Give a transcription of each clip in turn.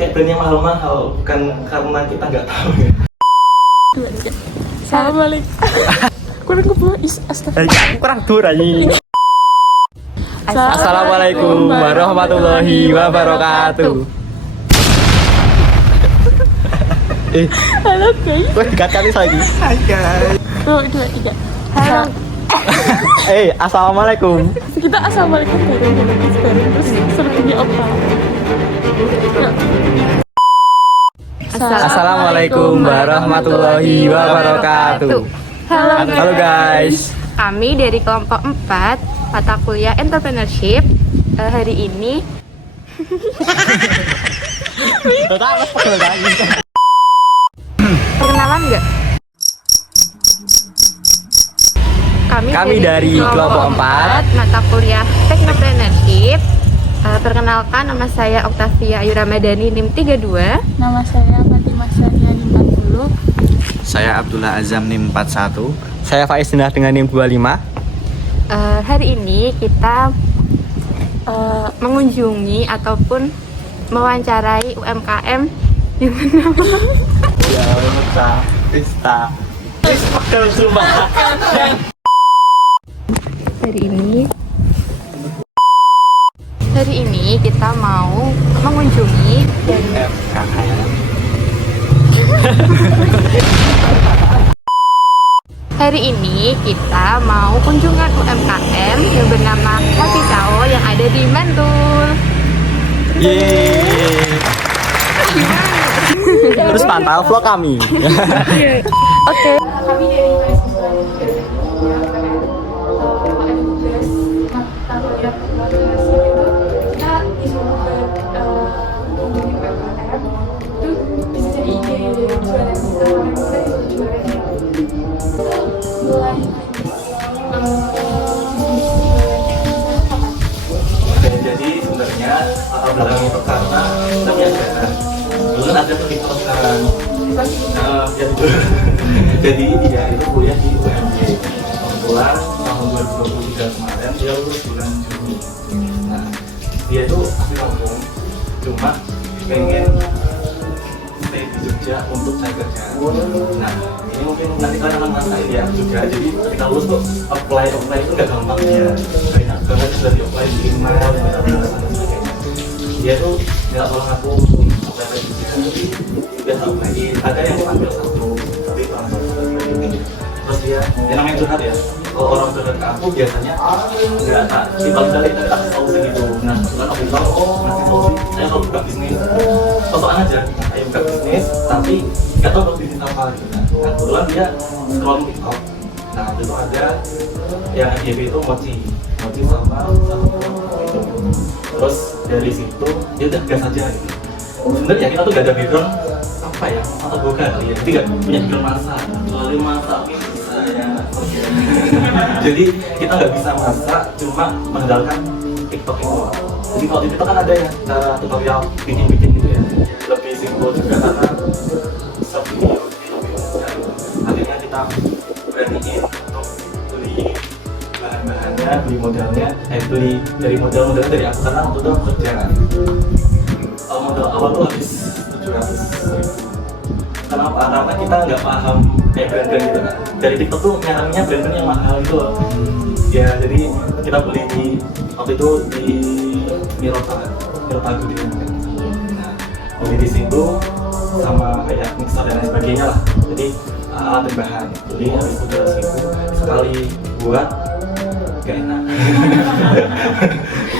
pakai brand yang mahal-mahal bukan karena kita nggak tahu ya. Assalamualaikum. Kurang kebawa astagfirullah. Kurang durani. Assalamualaikum warahmatullahi wabarakatuh. Halo guys. Wah, kali lagi. Hai guys. 2, 3. Halo. Assalamualaikum. Kita assalamualaikum bareng terus seperti apa? Assalamualaikum warahmatullahi wabarakatuh. Halo guys. Kami dari kelompok 4 mata kuliah entrepreneurship. Hari ini perkenalan nggak? Kami dari kelompok 4 mata kuliah entrepreneurship. Perkenalkan, nama saya Oktavia Ayu Ramadhani NIM 32. Nama saya Fatimah Syahria NIM 40. Saya Abdullah Azam NIM 41. Saya Faiz Dinah dengan NIM 25. Hari ini kita mengunjungi ataupun mewawancarai UMKM yang bernama Ya, Pista. Hari ini kita mau mengunjungi dan hari ini kita mau kunjungan UMKM yang bernama Kopi Cao yang ada di Bantul. Yeay. Terus pantau vlog kami. Oke. Kami dari mahasiswa ada tugas mata kuliah entrepreneurship itu kita disuruh mengunjungi UMKM itu bisa jadi ide dari jualan kita karena kita disuruh jualan mulai Jadi sebenarnya latar belakang itu karena kita punya dana. Dulu kan ada TikTokan. Jadi dia itu kuliah di UMJ. Kebetulan tahun 2023 kemarin dia lulus bulan Juni. Nah, dia itu asli Lampung, cuma pengen stay di Jogja untuk cari kerja. Nah, ini mungkin nanti kalian akan ngerasain ya juga. Jadi ketika lulus tuh apply itu nggak gampang dia. Banyak banget sudah di apply di email dan sebagainya. Dia tuh nggak tolong aku apply lagi tapi juga tak apply. Ada yang ambil satu tapi itu langsung sebagainya. Terus dia namanya curhat ya. Kalau orang curhat ke aku biasanya nggak tak tiba dari tapi tak solusi gitu. Nah, kebetulan aku bilang ngasih solusi. Saya kalau buka bisnis, sosokan aja. Ayo buka bisnis, tapi nggak tahu bisnis apa gitu. Nah, kebetulan dia scroll TikTok. Nah, itu ada yang FYP itu mochi sama itu. Terus dari situ dia udah gas aja gitu. Sebenarnya kita tuh gak ada background apa ya, atau bukan ya, jadi gak punya background masak, lalu masak bisa ya. Jadi kita nggak bisa masak, cuma mengandalkan TikTok itu. Jadi kalau di TikTok kan ada ya cara tutorial bikin gitu ya, lebih simpel juga karena video akhirnya kita beraniin untuk beli bahan-bahannya, beli modalnya, beli dari modal-modalnya dari aku karena waktu itu aku kerja kan. Kalau modal awal tuh habis 700.000. Kenapa? Karena kita nggak paham kayak brand-brand gitu kan. Dari TikTok tuh nyaraninnya brand-brand yang mahal gitu loh. Ya jadi kita beli di waktu itu di Mirotagu di kan. Nah, beli di situ sama kayak mixer dan lain sebagainya lah. Jadi alat dan bahan beli habis 700.000 sekali buat gak enak.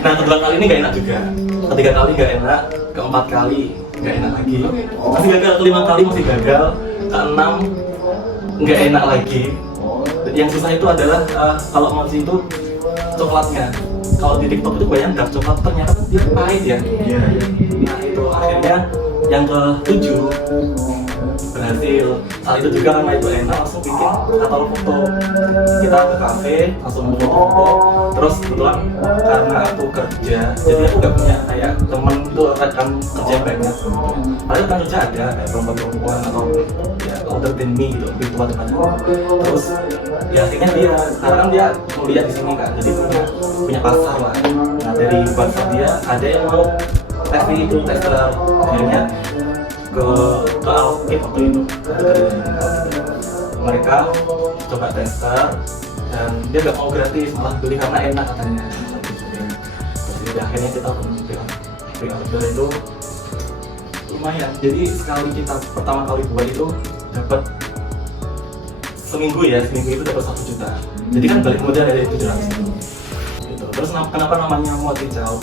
Nah kedua kali ini gak enak juga, ketiga kali gak enak, keempat kali gak enak lagi, masih gagal, kelima kali masih gagal, keenam gak enak lagi. Yang susah itu adalah kalau mochi itu coklatnya. Kalau di TikTok itu banyak dark coklat, ternyata dia pahit ya. Nah itu akhirnya yang ke-7 berhasil. Saat itu juga karena itu enak, langsung bikin katalog foto. Kita ke kafe, langsung foto-foto. Terus kebetulan karena aku kerja, jadi aku gak punya kayak temen itu rekan kerja banyak. Padahal kan kerja ada kayak perempuan-perempuan atau ya older than me gitu, lebih tua daripada. Terus ya akhirnya dia, sekarang kan dia kuliah di sini kan, jadi punya pasar lah. Nah dari pasar dia ada yang mau tes itu tester, akhirnya ke Alkit waktu itu mereka coba tester dan dia nggak mau gratis, malah beli karena enak katanya. Jadi akhirnya kita pre-order itu lumayan. Jadi sekali kita pertama kali buat itu dapat seminggu itu dapat 1 juta. Jadi kan balik modal dari 700 gitu. Terus kenapa namanya Moticao?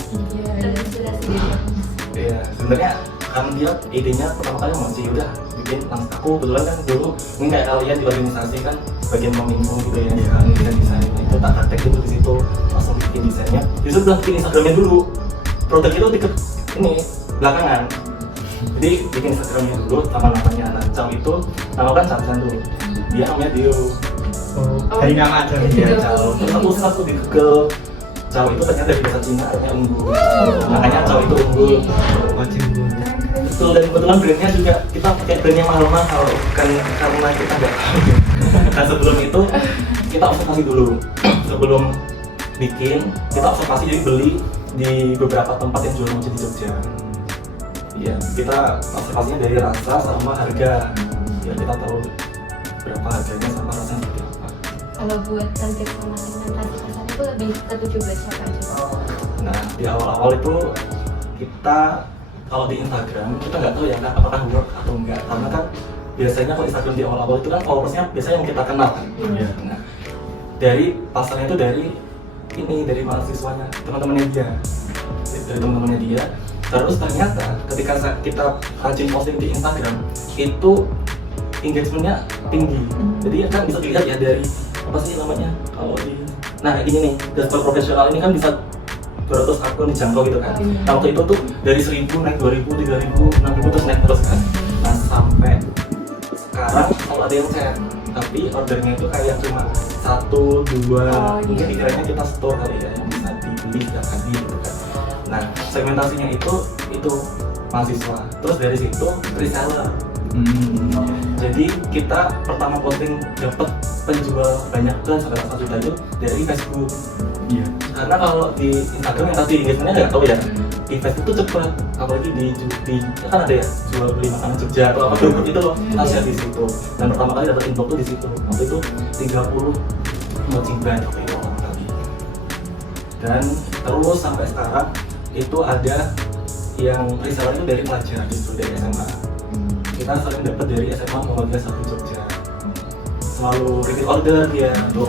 Iya, sebenarnya kan dia idenya pertama kali masih udah bikin langsung. Aku kebetulan kan dulu mungkin kayak kalian di organisasi kan bagian kominfo gitu ya, bikin desain itu tak praktek itu di situ langsung bikin desainnya. Justru udah bikin Instagramnya dulu, produk itu dikit ini belakangan. Jadi bikin Instagramnya dulu, namanya Nancam itu namakan Cancan dulu. Dia namanya Dio. Dari nama aja. Iya, Cao. Terus aku di Google Cao itu ternyata dari bahasa Cina artinya unggul. Makanya Cao itu unggul. Betul, dan kebetulan brandnya juga kita pakai brand yang mahal-mahal bukan karena kita nggak tahu. Nah sebelum itu kita observasi dulu. Sebelum bikin kita observasi, jadi beli di beberapa tempat yang jual mochi di Jogja. Iya, kita observasinya dari rasa sama harga. Ya kita tahu berapa harganya sama rasanya seperti apa. Kalau buat target sama segmentasi pasar itu lebih tertuju buat siapa aja? Nah di awal-awal itu kita kalau di Instagram kita nggak tahu ya apakah work atau enggak, karena kan biasanya kalau Instagram di awal-awal itu kan followersnya biasanya yang kita kenal kan. Nah dari pasarnya itu dari mahasiswanya, teman-temannya dia. Terus ternyata ketika kita rajin posting di Instagram itu engagementnya tinggi. Jadi kan bisa dilihat ya dari apa sih namanya kalau di ini nih dashboard profesional ini kan bisa 200 akun dijangkau gitu kan. Nah waktu itu tuh dari 1000 naik 2000, 3000, 6000 terus naik terus kan. Nah sampai sekarang kalau ada yang chat tapi ordernya itu kayak cuma 1, 2 mungkin dikiranya kita store kali ya yang bisa dibeli setiap hari gitu kan. Nah segmentasinya itu mahasiswa, terus dari situ reseller. Jadi kita pertama posting dapat penjual banyak kan sampai 1 juta itu dari Facebook. Iya. Karena kalau di Instagram yang tadi engagementnya nggak tahu ya. Di Facebook tuh cepat, apalagi di kan ada ya jual beli makanan Jogja atau apa grup itu loh, kita share di situ. Dan pertama kali dapat inbox tuh di situ. Waktu itu 30 mochi brand waktu itu pertama kali. Dan terus sampai sekarang itu ada yang reseller itu dari pelajar justru dari SMA. Kita sering dapat dari SMA Muhammadiyah 1 Jogja. Selalu repeat order dia untuk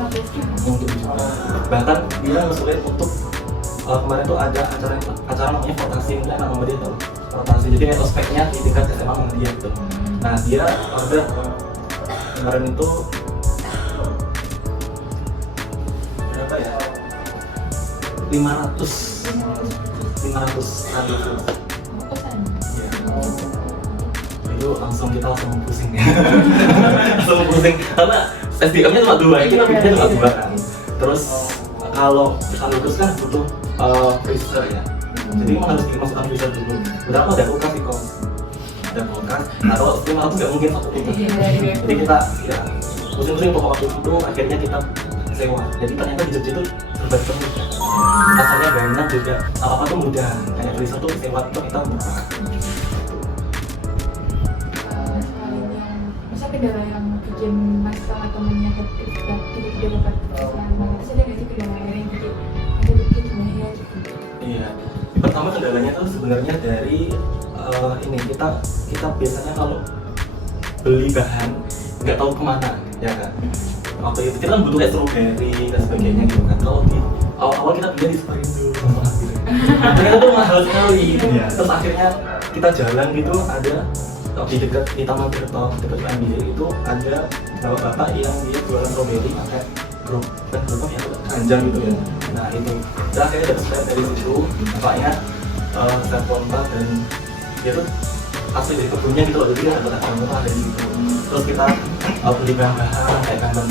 dijual. Bahkan dia ngusulin untuk kemarin tuh ada acara namanya votasi, mungkin anak Muhammadiyah tahu votasi. Jadi kayak ospeknya di tingkat SMA Muhammadiyah gitu. Nah dia order kemarin itu berapa ya? 500 kali. Iya. Itu kita langsung pusing ya. Langsung pusing karena SDM-nya cuma 2, kita punya cuma 2 kan. Terus kalau sekaligus kan butuh freezer ya. Jadi memang harus dimasukkan freezer dulu. Berapa ada kulkas sih kok? Ada kulkas. Nah kalau 500 nggak mungkin satu kulkas. Jadi kita ya pusing-pusing untuk waktu itu akhirnya kita sewa. Jadi ternyata di Jogja itu serba penuh. Rasanya banyak juga, apa-apa tuh mudah. Kayak freezer tuh sewa itu kita murah. Kendala yang bikin mas sama temennya hektik dan tidak dapat selama itu ada nggak sih kendala yang bikin ada gimana ya gitu? Iya, pertama kendalanya tuh sebenarnya dari ini kita biasanya kalau beli bahan nggak tahu kemana ya kan. Waktu itu kita kan butuh kayak strawberry dan sebagainya gitu kan. Kalau di awal kita beli di Superindo gitu. Ternyata tuh mahal sekali. Terus akhirnya kita jalan gitu ada di Taman Tirto dekat UMY itu ada bapak yang dia jualan strawberry pakai gerobak ya panjang gitu ya. Nah itu dan akhirnya dapat spare dari situ, bapaknya saya kontak dan dia tuh asli dari kebunnya gitu loh, jadi dia dapat harga murah dari situ. Terus kita beli bahan-bahan kayak gambar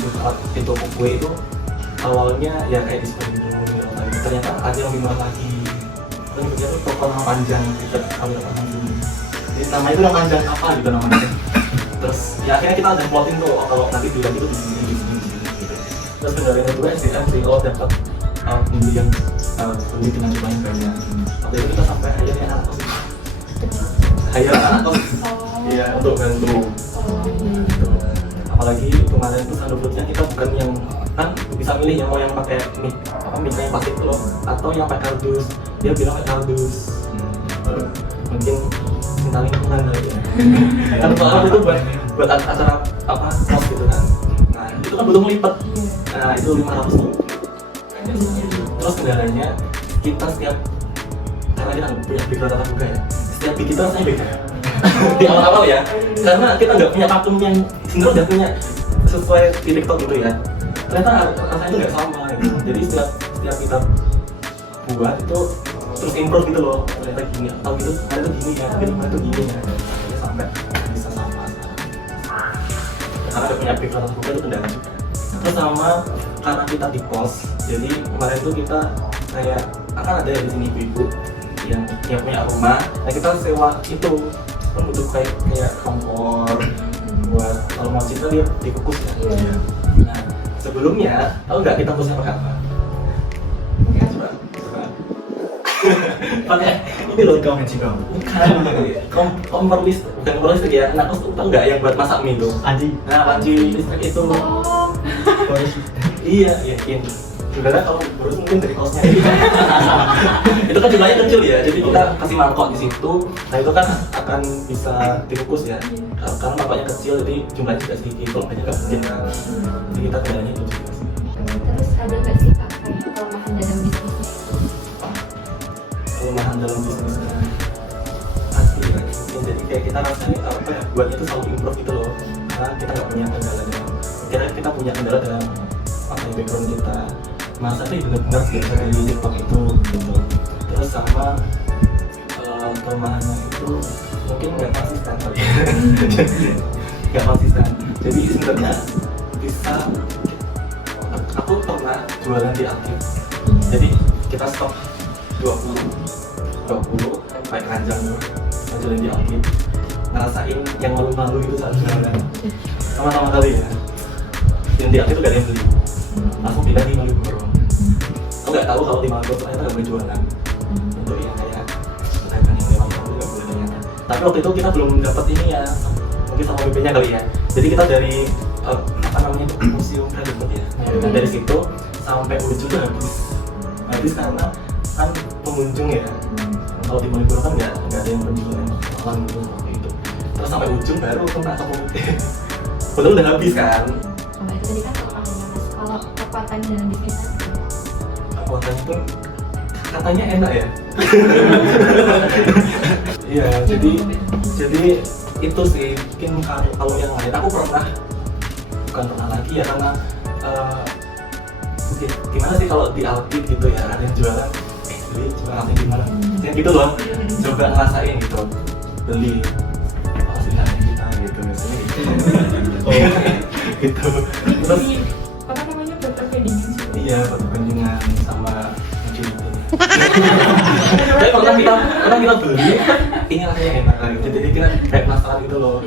di toko kue itu awalnya ya kayak di Superindo gitu, tapi ternyata ada yang lebih murah lagi. Dan dia tuh toko nama panjang gitu, kalau panjang dulu. Jadi nama itu yang panjang apa gitu namanya. Terus ya akhirnya kita ada plotting tuh kalau nanti bulan itu di sini gitu. Terus kendala yang kedua SDM sih, kalau dapat pembeli yang beli dengan jumlah yang banyak. Waktu itu kita sampai akhirnya anak kos hire anak kos iya untuk bantu. Gitu. Apalagi kemarin tuh Sandofoodnya kita bukan yang kan bisa milih yang mau yang pakai mic yang plastik itu loh atau yang pakai kardus. Dia bilang pakai kardus. Mungkin minta lingkungan kali ya. Kan soalnya itu buat acara apa kos gitu kan. Nah itu kan butuh melipet. Nah itu 500 tuh. Terus kendalanya kita setiap karena kita punya background tatap muka ya. Setiap kita rasanya beda. Di awal-awal ya. Karena kita nggak punya pakem yang sebenarnya udah punya sesuai di TikTok gitu ya. Ternyata rasanya itu nggak sama gitu. Jadi setiap kita buat itu terus improve gitu loh. Ternyata gini atau gitu, ternyata gini ya, ternyata itu gini ya. Akhirnya sampai bisa sama. Karena udah punya background tatap muka itu kendala juga. Terus sama karena kita di pos, jadi kemarin tuh kita kayak akan ada di sini ibu yang punya rumah. Nah kita sewa itu untuk kayak kompor buat kalau mau cerita dia dikukus ya. Iya. Nah sebelumnya tahu nggak kita kukusnya pakai apa? Coba. Pakai ini loh kamu juga. Bukan kompor listrik, bukan kompor listrik ya. Nah kau tahu nggak yang buat masak mie tuh? Anjing. Nah panci listrik itu. Iya, ini. Sebenarnya kalau baru mungkin dari kosnya. Itu kan jumlahnya kecil ya, jadi kita kasih mangkok di situ. Nah itu kan akan bisa dikukus ya. Karena mangkoknya kecil, jadi jumlahnya juga sedikit. Kalau banyak nggak mungkin kan. Jadi kita kendalanya itu juga sih. Terus ada nggak sih Kak kayak kelemahan dalam bisnisnya? Kelemahan dalam bisnisnya pasti ya. Jadi kayak kita rasanya apa ya, buatnya itu selalu improve gitu loh. Karena kita nggak punya kendala dalam. Kita punya kendala dalam apa background kita. Masa sih benar-benar biasa dari TikTok itu gitu. Terus sama kelemahannya itu mungkin nggak konsisten kali. Nggak konsisten. Jadi sebenarnya bisa aku pernah jualan di aktif. Jadi kita stok 20 pakai keranjang jualan di aktif. Ngerasain yang malu-malu itu saat jualan. Sama-sama kali ya. Yang di aktif itu gak ada yang beli. Langsung pindah di Malioboro. Aku nggak tahu kalau di Malioboro ternyata nggak boleh jualan untuk yang kayak pedagang yang memang itu nggak boleh ternyata. Tapi waktu itu kita belum dapat ini ya, mungkin sama BP-nya kali ya. Jadi kita dari apa namanya itu museum Radiput ya. Nah, dari situ sampai ujung tuh habis karena kan pengunjung ya. Kalau di Malioboro kan nggak ada yang penjualan langsung itu. Terus sampai ujung baru kena toko putih. Padahal udah habis kan. Tadi kan kalau kekuatan dalam bisnisnya Kekuatan itu katanya enak ya. Iya, jadi itu sih mungkin kalau yang lain aku bukan pernah lagi ya karena gimana sih kalau di Alpit gitu ya ada yang jualan beli coba ngasih gimana yang gitu loh coba ngerasain gitu beli pasti ada kita gitu biasanya gitu. Gitu terus apa namanya berperbandingan sih? iya perbandingan sama agility. Tapi pernah kita beli ini rasanya enak lagi jadi kita kayak penasaran gitu loh.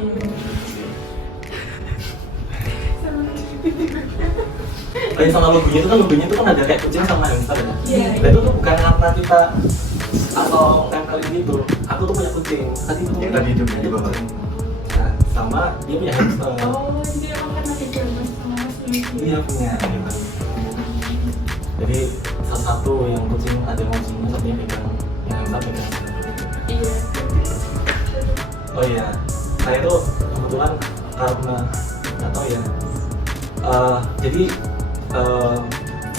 Kayak sama logonya itu kan ada kayak kucing sama hamster ya. Iya. Dan itu tuh bukan karena kita atau tempelin gitu. Aku tuh punya kucing. Tadi itu di bawah. Nah, sama dia punya hamster. Oh, jadi emang karena digambar sama Mas Luigi. Iya punya. Gitu. Jadi salah satu yang kucing ada kucingnya satunya pegang yang hamster pegang. Iya. Oh iya, saya tuh kebetulan karena nggak tahu ya. Jadi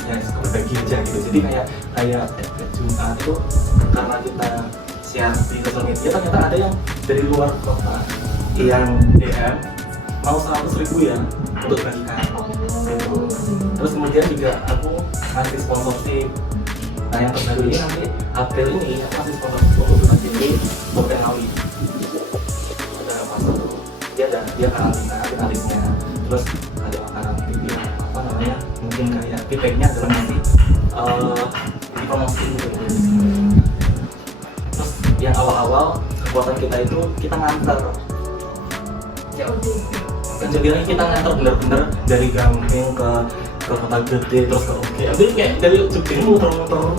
ya berbagi aja gitu. Jadi kayak Jumat itu karena kita share di sosial media ternyata ada yang dari luar kota yang DM mau 100.000 ya untuk bagikan. Gitu. Terus kemudian juga aku ngasih sponsorship. Nah yang terbaru ini nanti April ini aku ngasih sponsorship untuk nanti untuk Ngawi. Ada pasar dia kanalisnya. Terus ada makanan TV apa namanya mungkin kayak feedbacknya adalah nanti promosi gitu. Terus yang awal-awal kekuatan kita itu kita nganter kan jadi kita nganter bener-bener dari Gamping ke kota gede terus ke Oke jadi kayak dari Jogja muter-muter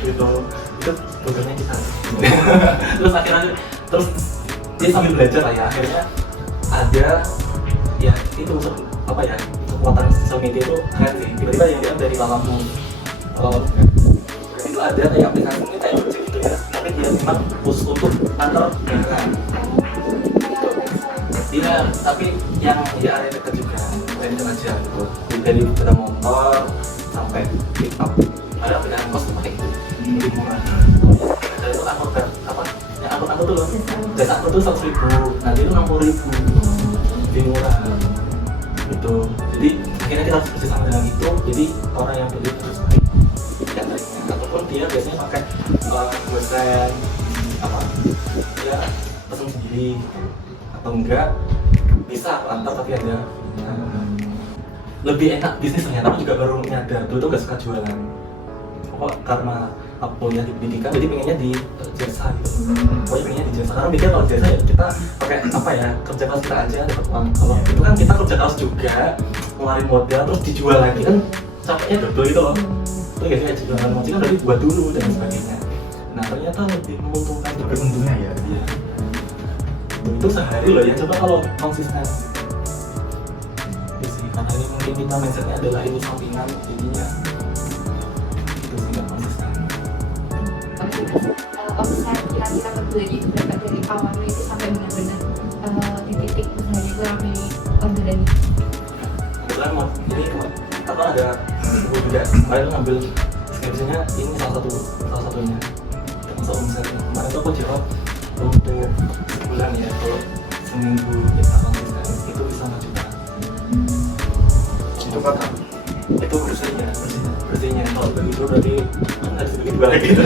gitu itu tugasnya kita terus akhirnya terus dia sambil belajar lah ya, akhirnya ada ya itu apa ya, kekuatan sosial media itu keren sih. Tiba-tiba yang dia dari Lalamu itu ada kayak aplikasi ini kayak lucu gitu ya, tapi dia memang khusus untuk antar negara. Dia tapi yang ya area dekat juga, random aja gitu, dari sepeda motor sampai pick up, ada aplikasi kos pakai itu lebih murah. Ada itu angkot apa? Yang angkot tuh loh, jasa angkot tuh 100.000, nanti itu 60.000, lebih murah. Gitu. Jadi akhirnya kita harus bersama dengan itu. Jadi orang yang beli harus pakai jaringan, ataupun dia biasanya pakai gosen apa? Dia pesen sendiri atau enggak bisa antar tapi ada lebih enak bisnisnya. Tapi juga baru nyadar dulu tuh gak suka jualan. Kok karena kuliah di pendidikan jadi pengennya di jasa gitu. Pokoknya pengennya di jasa karena pikir kalau jasa ya kita pakai apa ya, kerja keras kita aja dapat uang. Kalau itu kan kita kerja keras juga ngeluarin modal terus dijual lagi kan capeknya double gitu loh. Itu ya kayak jualan mochi kan berarti buat dulu dan sebagainya. Nah ternyata lebih menguntungkan juga untungnya ya dia. Itu sehari loh ya, coba kalau konsisten. Itu sih karena ini mungkin kita mindsetnya adalah ini sampingan jadinya. Omset kira-kira berdua itu berapa dari awalnya itu sampai benar-benar di titik usahanya itu ramai orderan. Kebetulan mau ini apa ada buku juga kemarin tuh ngambil skripsinya ini salah satunya termasuk omsetnya. Kemarin tuh aku jawab untuk sebulan ya, kalau seminggu kita konsisten itu bisa 5 juta. Itu kan itu bersihnya kalau begitu berarti kan harus bagi 2 lagi gitu.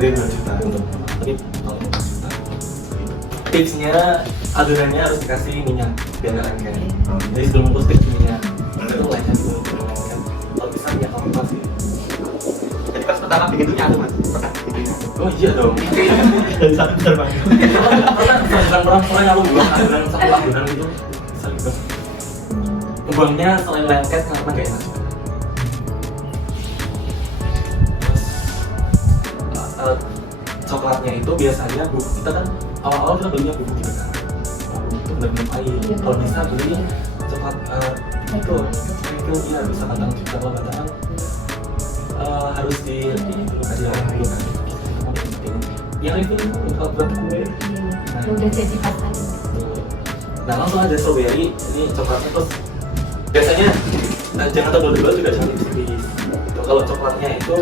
Jadi 2 juta untuk tapi kalau 5 juta. Tipsnya adonannya harus dikasih minyak biar nggak lengket. Jadi sebelum bungkus tips minyak itu lengket dulu sebelum lengket. Kalau bisa minyak kelapa sih. Jadi pas pertama bikin itu nyatu mas, pernah gitu. Oh iya dong. Dari satu terbang. Pernah nyalung dua adonan satu adonan itu bisa. Uangnya selain lengket karena nggak enak juga. Coklatnya itu biasanya kita kan awal-awal kita belinya bubuk gitu kan, untuk minum air. Kalau bisa beli coklat itu ya bisa batang juga. Kalau batangan harus di dulu kasih orang dulu kan. Yang itu kalau buat kue Udah jadi pasan. nah langsung ada strawberry ini coklatnya. Terus biasanya jangan tebal-tebal juga, jangan tipis. Kalau coklatnya itu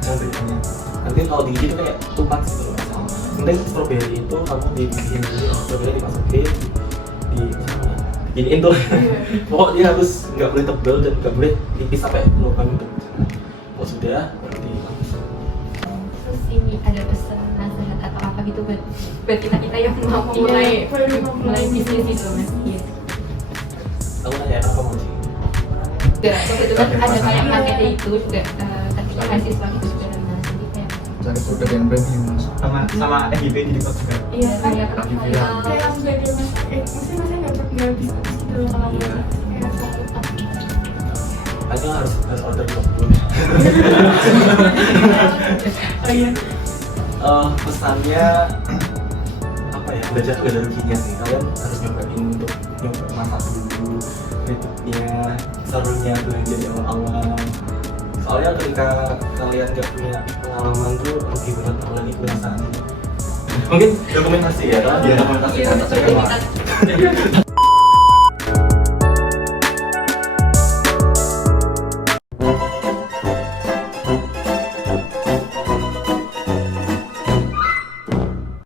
jangan berikannya. Nanti kalau digigit itu kayak tumpang gitu loh. Penting strawberry itu kamu dibikin dulu, strawberry dimasukin diginiin tuh. Pokoknya dia harus nggak boleh tebal dan nggak boleh tipis sampai lubang itu. Kalau sudah berarti Terus ini ada pesan nasihat atau apa gitu buat kita yang mau mulai bisnis itu mas? Iya. aku nanya apa mau sih? Juga kebetulan ada kayak marketnya itu juga ketika mahasiswa itu juga mas. Jadi kayak Cari produk yang premium sama FYP di dekat juga. Iya, kayak kayak langsung dari mas, maksudnya nggak bisa gitu loh kalau kayak satu. Hanya harus order dulu. Oh iya. Pesannya apa ya, belajar tuh gak ada ruginya sih. Kalian harus nyobain untuk nyoba masak dulu, ribetnya, serunya belanja di awal-awal. Soalnya ketika kalian gak punya pengalaman tuh rugi banget, apalagi perasaan. Mungkin dokumentasi ya, dokumentasi kan.